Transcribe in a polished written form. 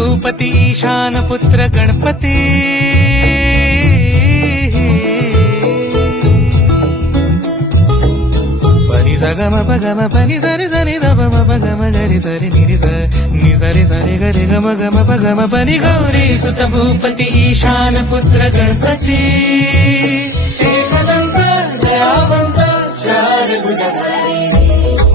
भूपती ईशान पुत्र गणपती पनी सगम पगम पनी सरि सरि दम पगम गरि सरि निरि नि सरि सरि गरि गम गम पगम पनी गौरी सुत भूपती ईशान पुत्र गणपती एकदंत दयावंत चार भुजधारी